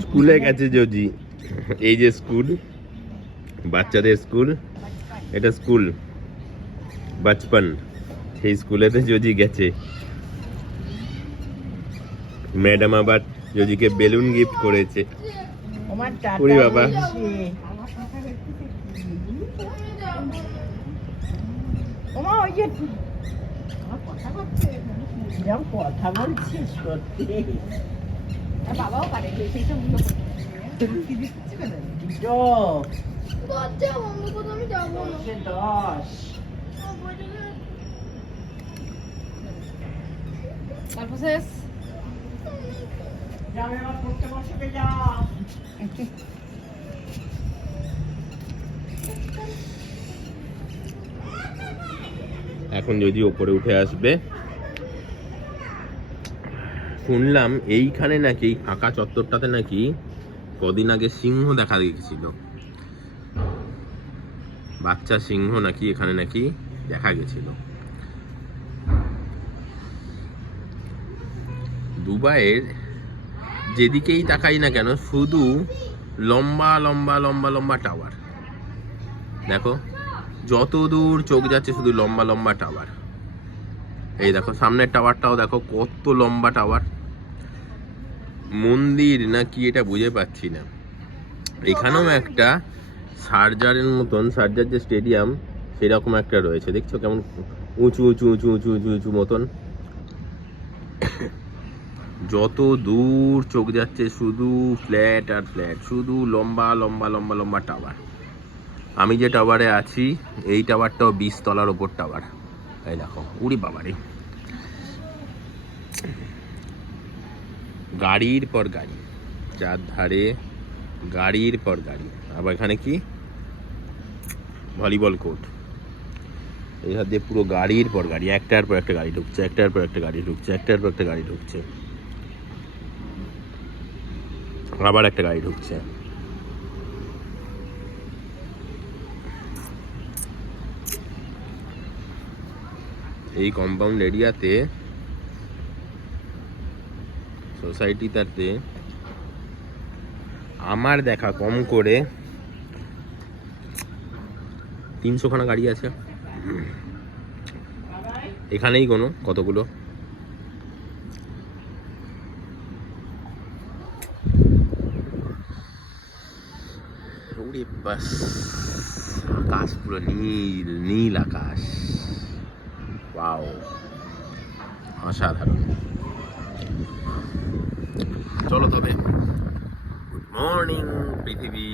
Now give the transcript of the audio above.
স্কুলে গেছে জজি এই যে স্কুল বাচ্চাদের স্কুল এটা স্কুল বাচপন। সেই স্কুলেতে জজি গেছে। ম্যাডাম আবার জজিকে বেলুন গিফট করেছে। ওরে বাবা। ওমা ওই যে কথা বলছিস সত্যি। বাবাও পারে শেষ? এখন যদি ওপরে উঠে আসবে শুনলাম এইখানে নাকি ফাঁকা চত্বরটাতে নাকি কদিন আগে সিংহ দেখা গেছিল বাচ্চা সিংহ নাকি এখানে নাকি দেখা গেছিল দুবাইয়ের যেদিকেই তাকাই না কেন, শুধু লম্বা লম্বা লম্বা লম্বা টাওয়ার। দেখো, যত দূর চোখ যাচ্ছে শুধু লম্বা লম্বা টাওয়ার। এই দেখো, সামনের টাওয়ারটাও দেখো, কত লম্বা টাওয়ার। মন্দির না কি এটা বুঝে পাচ্ছি না। এখানেও একটা সার্জারের মতন, সার্জার যে স্টেডিয়াম, সেরকম একটা রয়েছে। দেখছ কেমন উঁচু উঁচু উঁচু উঁচু উঁচু উঁচু মতন? যত দূর চোখ যাচ্ছে, শুধু ফ্ল্যাট আর ফ্ল্যাট, শুধু লম্বা লম্বা লম্বা লম্বা টাওয়ার। আমি যে টাওয়ারে আছি, এই টাওয়ারটাও বিশ তলার ওপর টাওয়ার। এই দেখো, উড়ি বাবারে। গাড়ির পর গাড়ি। যার ধারে গাড়ির পর গাড়ি। আবার এখানে কি? Volleyball court. এই হাত দিয়ে পুরো গাড়ির পর গাড়ি। একটার পর একটা গাড়ি ঢুকছে, একটার পর একটা গাড়ি ঢুকছে, একটার পর একটা গাড়ি ঢুকছে। আবার একটা গাড়ি ঢুকছে। এই কম্পাউন্ড এরিয়াতে সোসাইটিটাতে আমার দেখা কম করে তিনশোখানা গাড়ি আছে। এখানেই কোনো, কতগুলো? আকাশ পুরো নীল নীল আকাশ। ওয়াও, অসাধারণ। চলো তবে। গুড মর্নিং পৃথিবী।